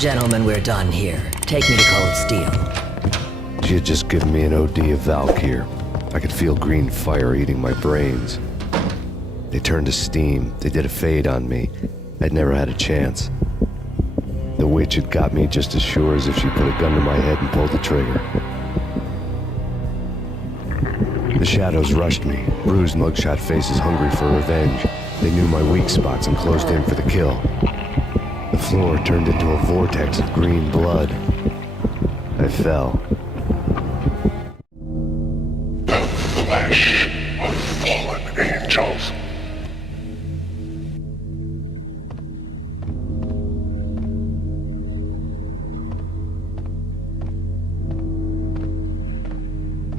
Gentlemen, we're done here. Take me to Cold Steel. She had just given me an OD of Valkyr. I could feel green fire eating my brains. They turned to steam. They did a fade on me. I'd never had a chance. The witch had got me just as sure as if she put a gun to my head and pulled the trigger. The shadows rushed me, bruised mugshot faces hungry for revenge. They knew my weak spots and closed in for the kill. The floor turned into a vortex of green blood. I fell. The flesh of fallen angels.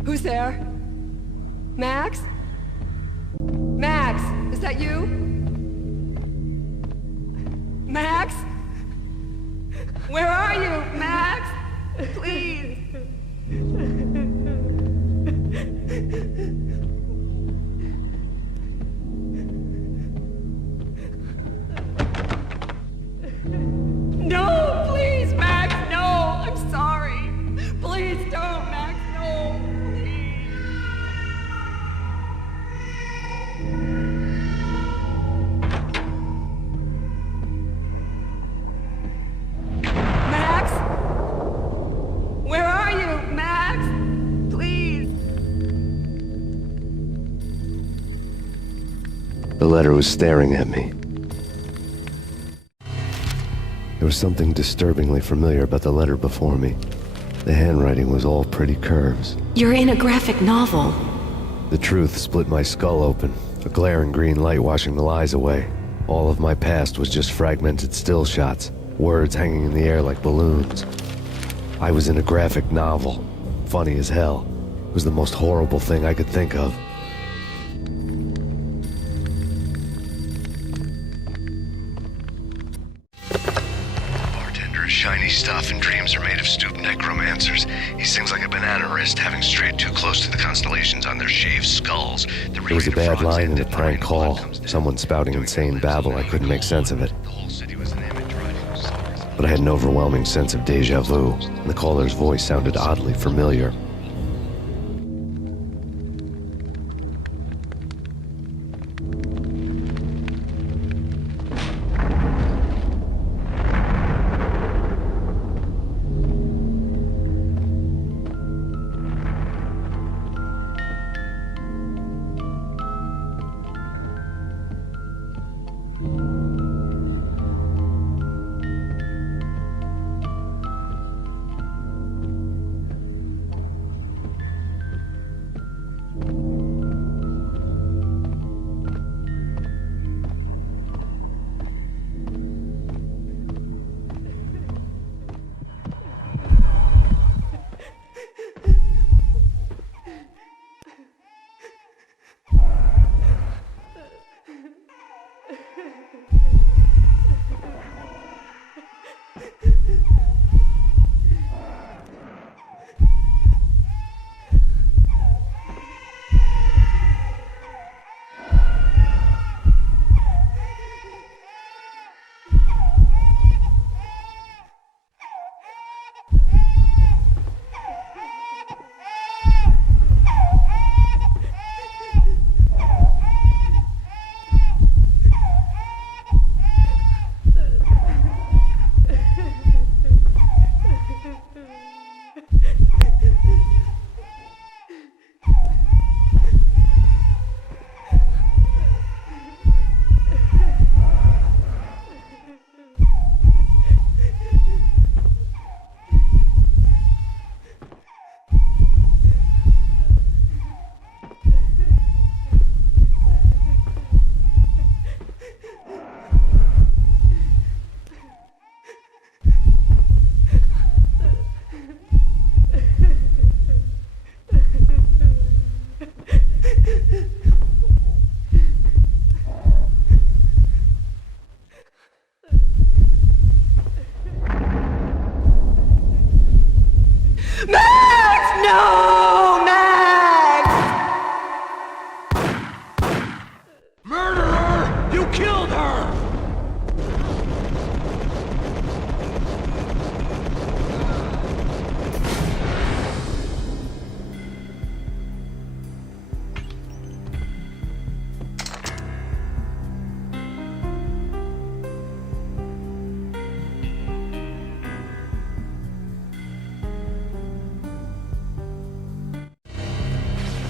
Who's there? Max? Max, is that you? Max? Where are you, Max? Please. No, please, Max, no. I'm sorry. Please don't, Max, no. Max? Where are you, Max? Please. The letter was staring at me. There was something disturbingly familiar about the letter before me. The handwriting was all pretty curves. You're in a graphic novel. The truth split my skull open, a glaring green light washing the lies away. All of my past was just fragmented still shots, words hanging in the air like balloons. I was in a graphic novel. Funny as hell. It was the most horrible thing I could think of. Bartender is shiny stuff, and dreams are made of stooped necromancers. He sings like a banana wrist, having strayed too close to the constellations on their shaved skulls. There was a bad line in a prank call. Someone spouting insane babble. I couldn't make sense of it. But I had an overwhelming sense of deja vu, and the caller's voice sounded oddly familiar.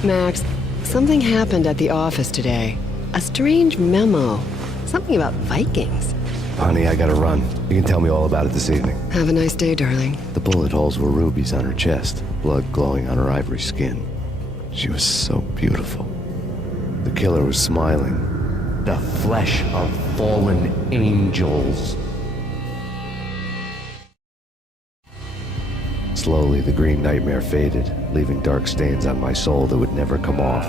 Max, something happened at the office today. A strange memo. Something about Vikings. Honey, I gotta run. You can tell me all about it this evening. Have a nice day, darling. The bullet holes were rubies on her chest, blood glowing on her ivory skin. She was so beautiful. The killer was smiling. The flesh of fallen angels. Slowly, the green nightmare faded, leaving dark stains on my soul that would never come off.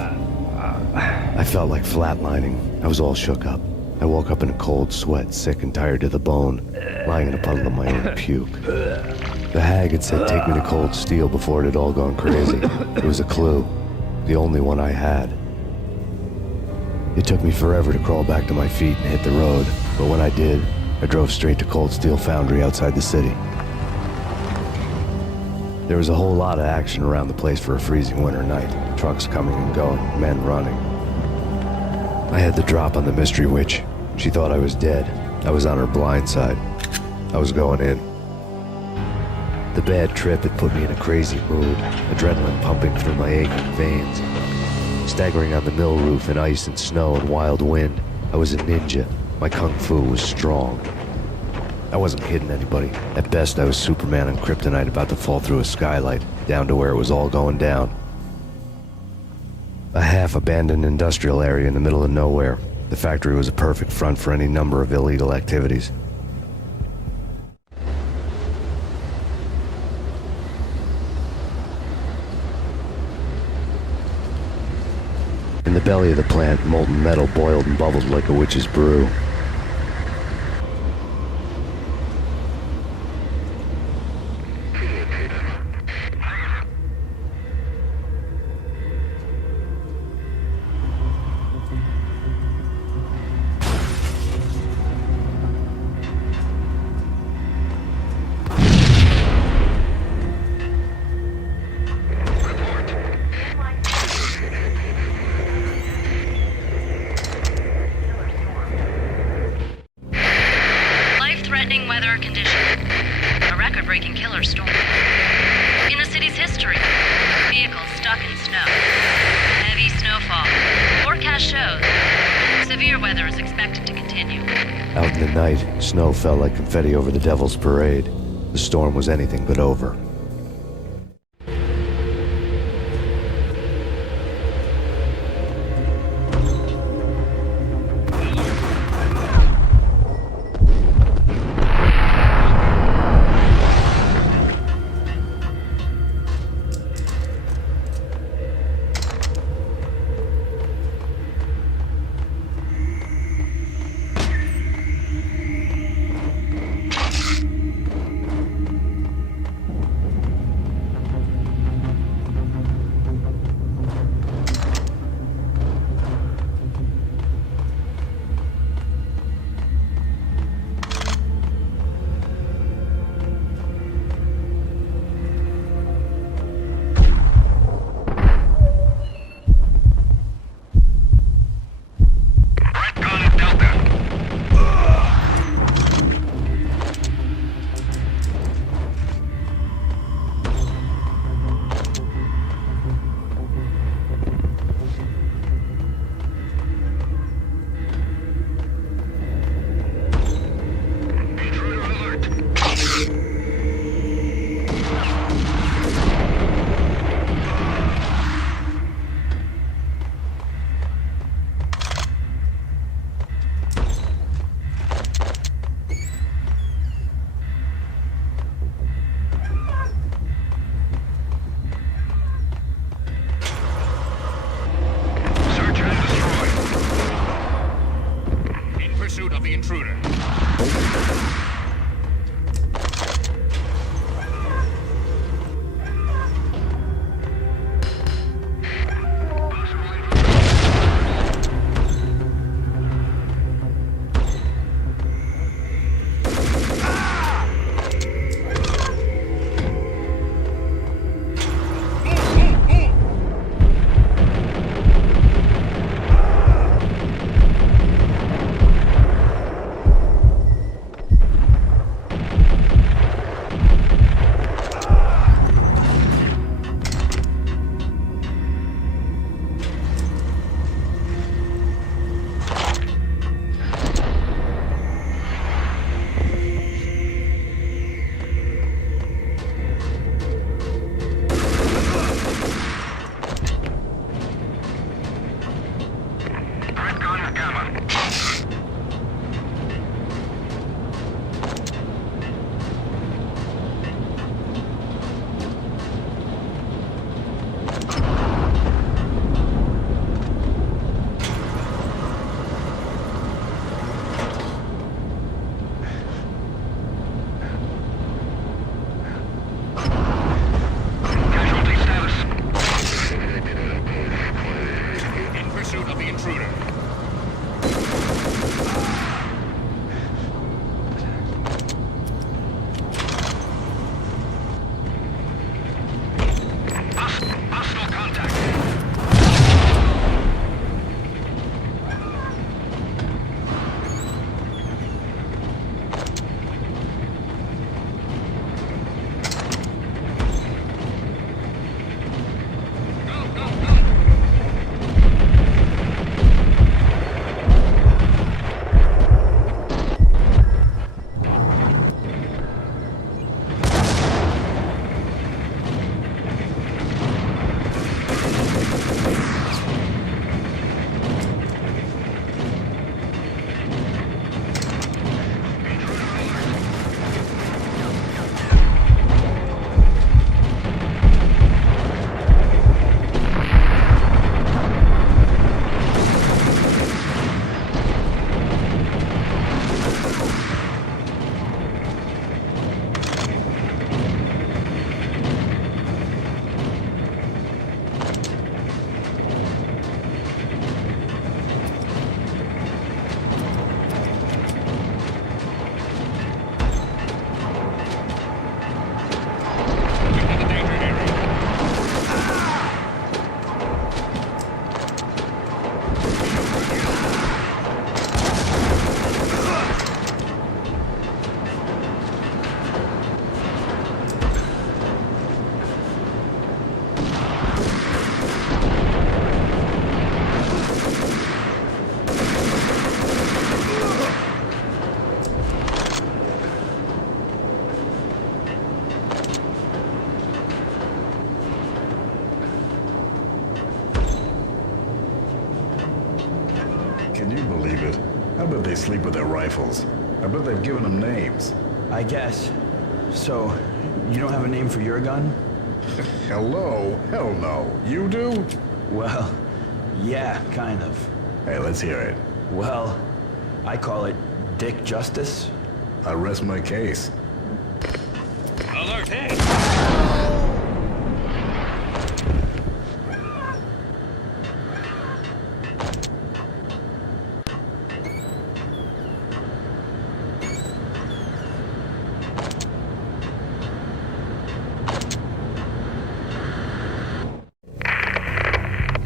I felt like flatlining. I was all shook up. I woke up in a cold sweat, sick and tired to the bone, lying in a puddle of my own puke. The hag had said take me to Cold Steel before it had all gone crazy. It was a clue, the only one I had. It took me forever to crawl back to my feet and hit the road, but when I did, I drove straight to Cold Steel Foundry outside the city. There was a whole lot of action around the place for a freezing winter night. Trucks coming and going, men running. I had the drop on the mystery witch. She thought I was dead. I was on her blind side. I was going in. The bad trip had put me in a crazy mood, adrenaline pumping through my aching veins. Staggering on the mill roof in ice and snow and wild wind, I was a ninja. My kung fu was strong. I wasn't kidding anybody. At best, I was Superman on kryptonite about to fall through a skylight, down to where it was all going down. A half-abandoned industrial area in the middle of nowhere. The factory was a perfect front for any number of illegal activities. In the belly of the plant, molten metal boiled and bubbled like a witch's brew. Life-threatening weather conditions. A record-breaking killer storm. In the city's history, vehicles stuck in snow. Heavy snowfall. Forecast shows severe weather is expected to continue. Out in the night, snow fell like confetti over the Devil's Parade. The storm was anything but over. sleep with their rifles. I bet they've given them names. I guess. So, you don't have a name for your gun? Hello? Hell no. You do? Well, yeah, kind of. Hey, let's hear it. Well, I call it Dick Justice. I rest my case. Alert! Hey!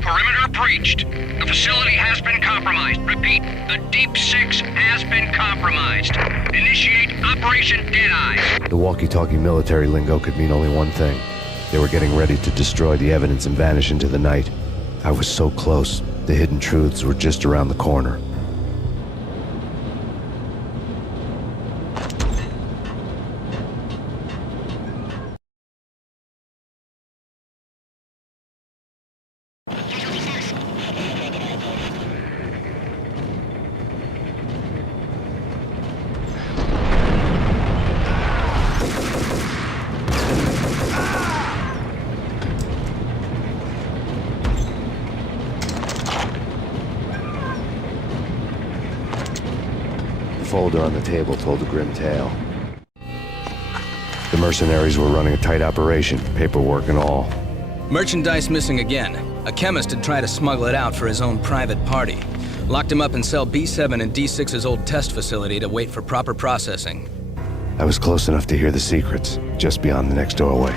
Perimeter breached. The facility has been compromised. Repeat, the Deep Six has been compromised. Initiate Operation Deadeye. The walkie-talkie military lingo could mean only one thing. They were getting ready to destroy the evidence and vanish into the night. I was so close. The hidden truths were just around the corner. The folder on the table told a grim tale. The mercenaries were running a tight operation, paperwork and all. Merchandise missing again. A chemist had tried to smuggle it out for his own private party. Locked him up in cell B7 in D6's old test facility to wait for proper processing. I was close enough to hear the secrets, just beyond the next doorway.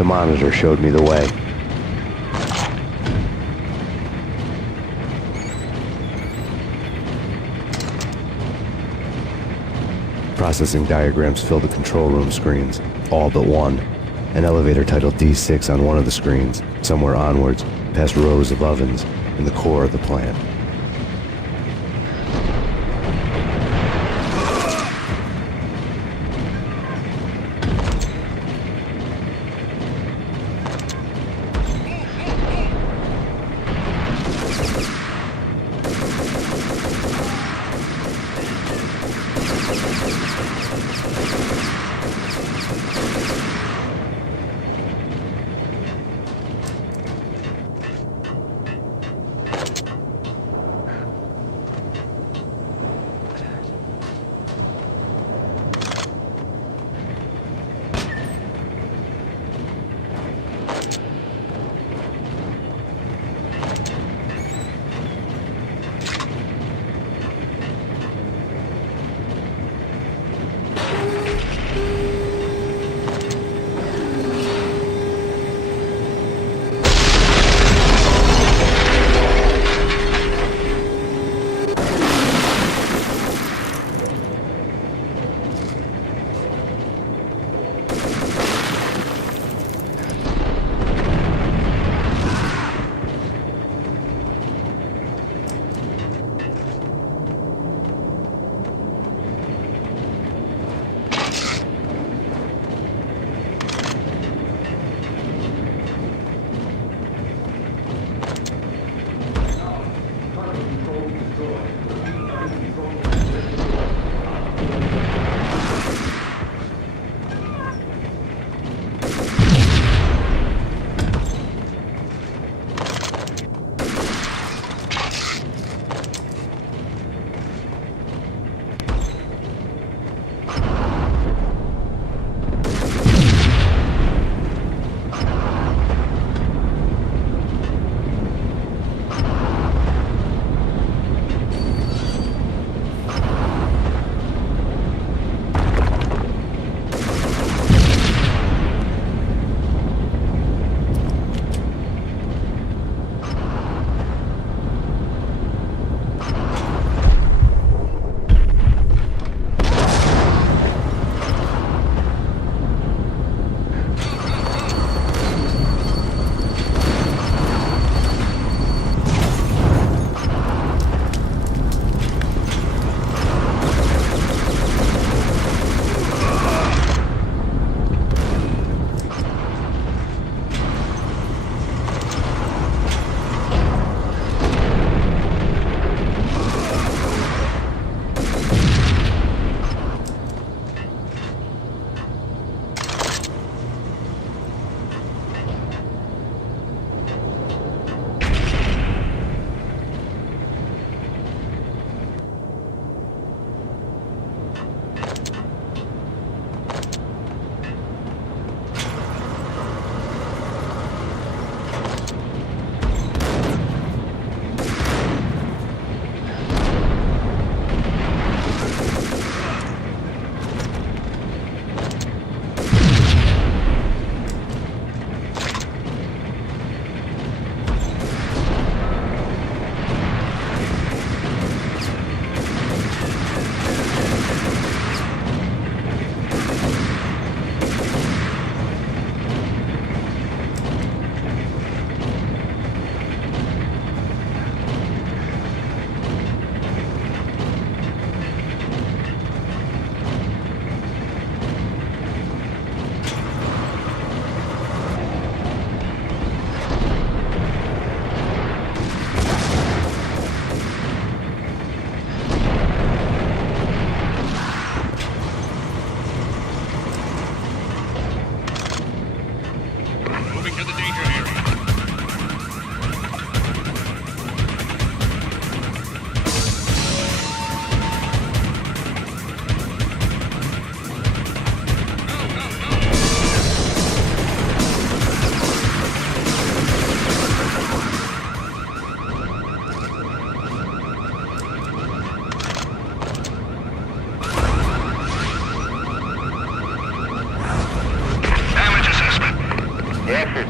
The monitor showed me the way. Processing diagrams filled the control room screens, all but one. An elevator titled D6 on one of the screens, somewhere onwards, past rows of ovens, in the core of the plant.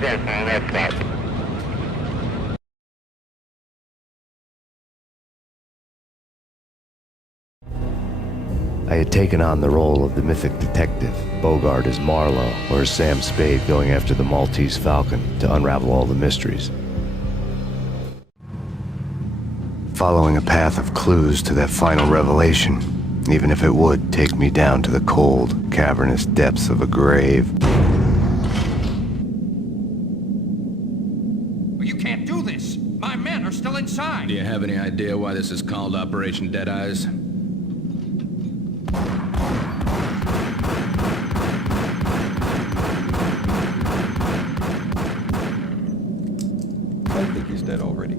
I had taken on the role of the mythic detective, Bogart as Marlowe, or as Sam Spade going after the Maltese Falcon to unravel all the mysteries. Following a path of clues to that final revelation, even if it would take me down to the cold, cavernous depths of a grave. You can't do this! My men are still inside! Do you have any idea why this is called Operation Dead Eyes? I think he's dead already.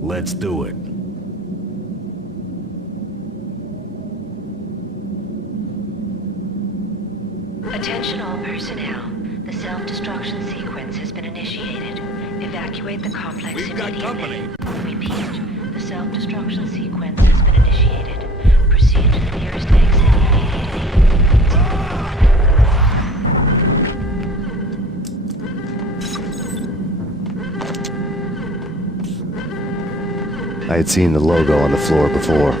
Let's do it. Attention all personnel. The self-destruction sequence has been initiated. Evacuate the complex We've got immediately. company. Repeat. The self-destruction sequence has been initiated. Proceed to the nearest exit I had seen the logo on the floor before.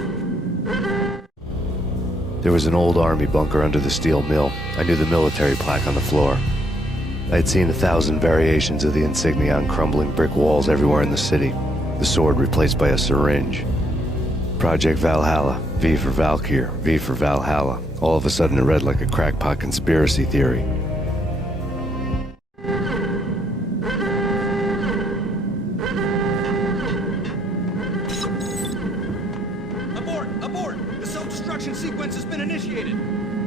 There was an old army bunker under the steel mill. I knew the military plaque on the floor. I had seen 1,000 variations of the insignia on crumbling brick walls everywhere in the city. The sword replaced by a syringe. Project Valhalla, V for Valkyr, V for Valhalla. All of a sudden it read like a crackpot conspiracy theory. Abort! The self-destruction sequence has been initiated!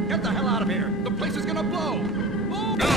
Get the hell out of here! The place is gonna blow! Oh. Go!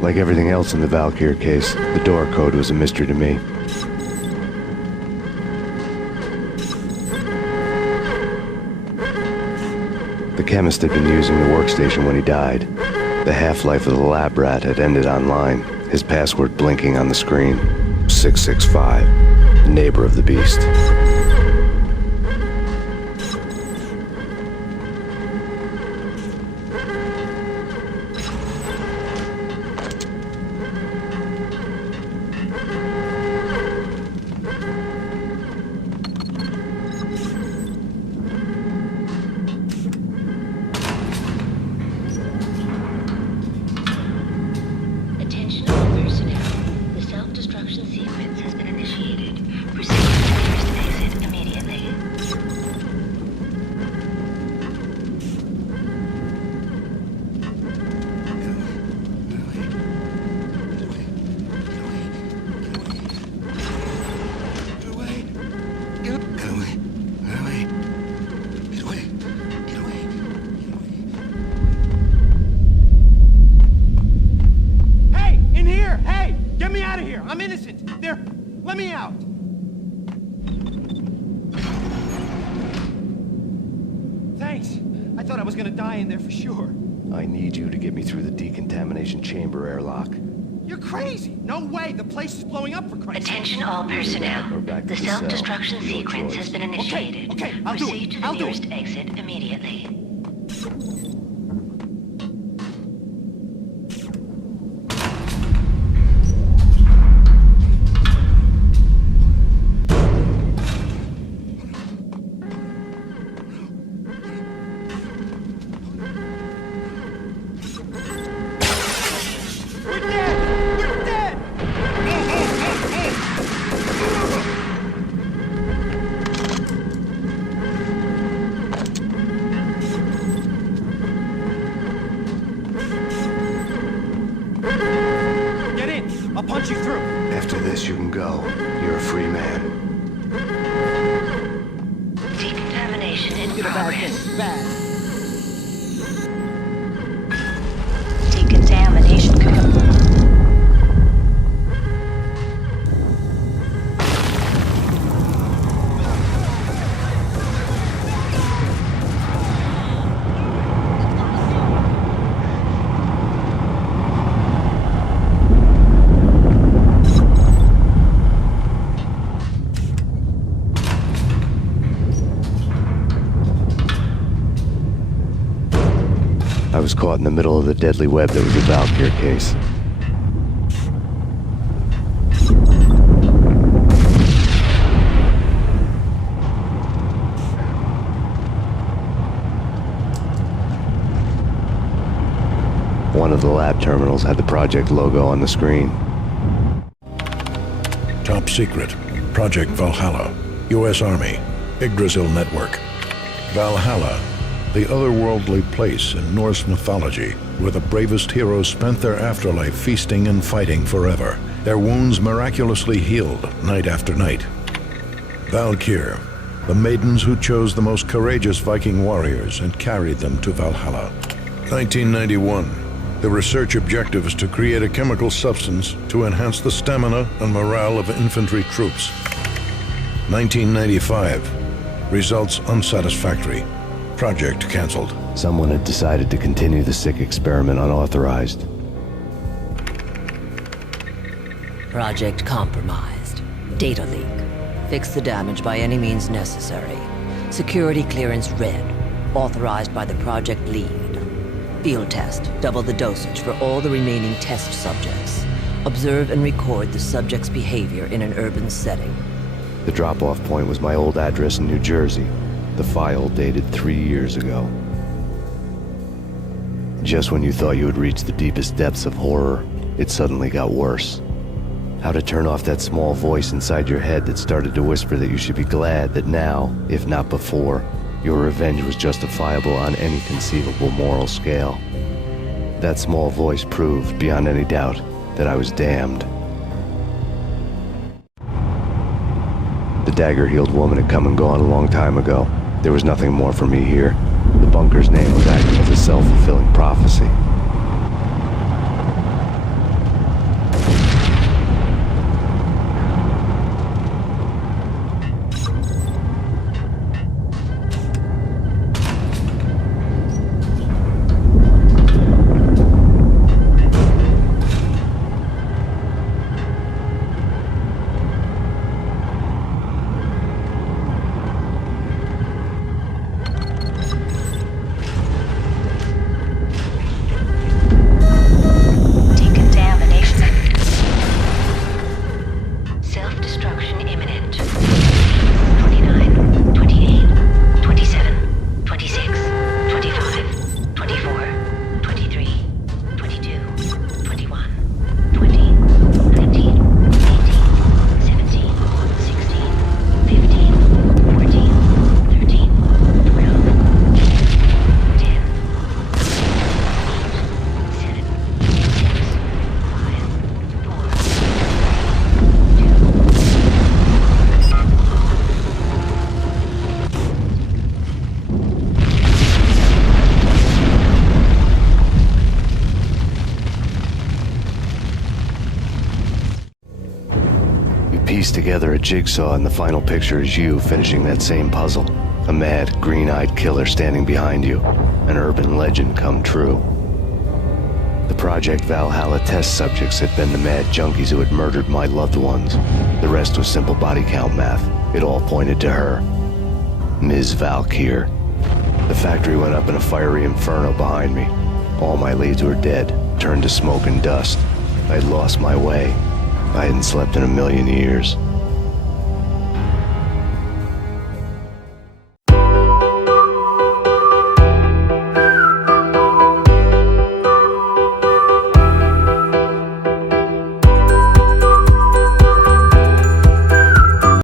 Like everything else in the Valkyr case, the door code was a mystery to me. The chemist had been using the workstation when he died. The half-life of the lab rat had ended online, his password blinking on the screen. 665, the neighbor of the beast. I'm innocent! There! Let me out! Thanks! I thought I was gonna die in there for sure. I need you to get me through the decontamination chamber airlock. You're crazy! No way! The place is blowing up for Christ's sake! Attention all personnel. The self-destruction sequence has been initiated. Okay, I'll do it. Proceed to the nearest exit immediately. I'll punch you through. After this, you can go. You're a free man. progress. Decontamination complete. I was caught in the middle of the deadly web that was the Valkyr case. One of the lab terminals had the project logo on the screen. Top secret. Project Valhalla. U.S. Army. Yggdrasil Network. Valhalla. The otherworldly place in Norse mythology where the bravest heroes spent their afterlife feasting and fighting forever, their wounds miraculously healed night after night. Valkyr, the maidens who chose the most courageous Viking warriors and carried them to Valhalla. 1991. The research objective is to create a chemical substance to enhance the stamina and morale of infantry troops. 1995. Results unsatisfactory. Project canceled. Someone had decided to continue the sick experiment unauthorized. Project compromised. Data leak. Fix the damage by any means necessary. Security clearance red. Authorized by the project lead. Field test. Double the dosage for all the remaining test subjects. Observe and record the subject's behavior in an urban setting. The drop-off point was my old address in New Jersey. The file dated 3 years ago. Just when you thought you had reached the deepest depths of horror, it suddenly got worse. How to turn off that small voice inside your head that started to whisper that you should be glad that now, if not before, your revenge was justifiable on any conceivable moral scale. That small voice proved, beyond any doubt, that I was damned. The dagger-heeled woman had come and gone a long time ago. There was nothing more for me here. The bunker's name was acting as a self-fulfilling prophecy. Piece together a jigsaw, and the final picture is you finishing that same puzzle. A mad, green-eyed killer standing behind you. An urban legend come true. The Project Valhalla test subjects had been the mad junkies who had murdered my loved ones. The rest was simple body count math. It all pointed to her. Ms. Valkyr. The factory went up in a fiery inferno behind me. All my leads were dead, turned to smoke and dust. I had lost my way. I hadn't slept in a million years.